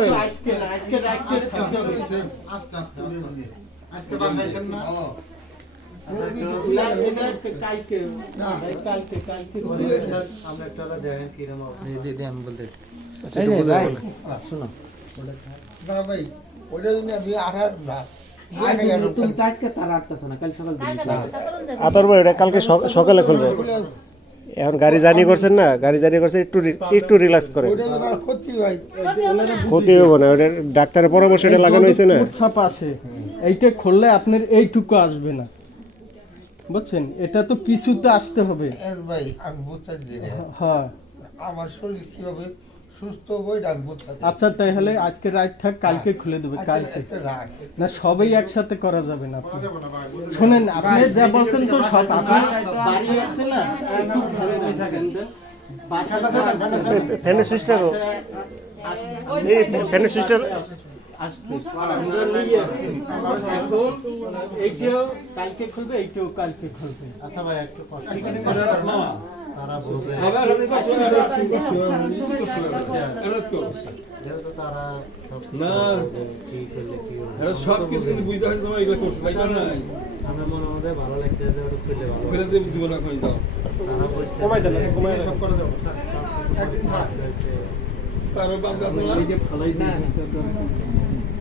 করেন। আস্তে আস্তে আজকে বাসাইছেন না আমরা একটা দেখেন কিরকম দিদি আমি বলতে আচ্ছা একটু বুঝে বলেন। শোনো না ভাই ওইটা যদি আমি 18 না তুমি তো আজকে তারা আটতেছো না কাল সকাল দিকে আতর ভাই এটা কালকে সকালে খুলবে। এখন গাড়ি জার্নি করছেন না, গাড়ি জার্নি করছে একটু রিল্যাক্স করে, ওইটা যদি আমার ক্ষতি ভাই ক্ষতি হবে না। ওটা ডাক্তারের পরামর্শ এটা লাগানো হয়েছে না। ছাপ আছে, এইটা খুললে আপনার এইটুকু আসবে না, বুঝছেন? এটা তো কিছুতে আসতে হবে। ভাই আমি বুঝতে দিই হ্যাঁ আমার শরীর কিভাবে সুস্থ হবে এটা আমি বুঝতে দিই আচ্ছা তাহলে আজকে রাত থাক, কালকে খুলে দেবে। কালকে না, সবাই একসাথে করা যাবে না। শোনেন, আপনি যা বলছেন তো সব আপনার বাড়ি আছে না, একটু ঘরে থাকেন তো। ফ্যানের সুইচটা এই ফ্যানের সুইচটা আমরা নিয়ে আসছি। এখন এইটাও কালকে খুলবে, এইটাও কালকে খুলবে। আচ্ছা ভাই একটু কষ্ট তারা বলবে যেহেতু তারা না কি করলে কি হবে। এরা সব কিছু কিন্তু বুঝতে হয় তোমার এগুলো করছে তাই না আমার মনে মধ্যে ভালো লাগছে যে ওটা খুলে ভালো ওখানে যে দিব না কই দাও তারা বলছে কমাই দেন, কমাই দেন। সব করা যাবে একদিন থাক কারো বাপ আছে না এইটা ফলাই দিই।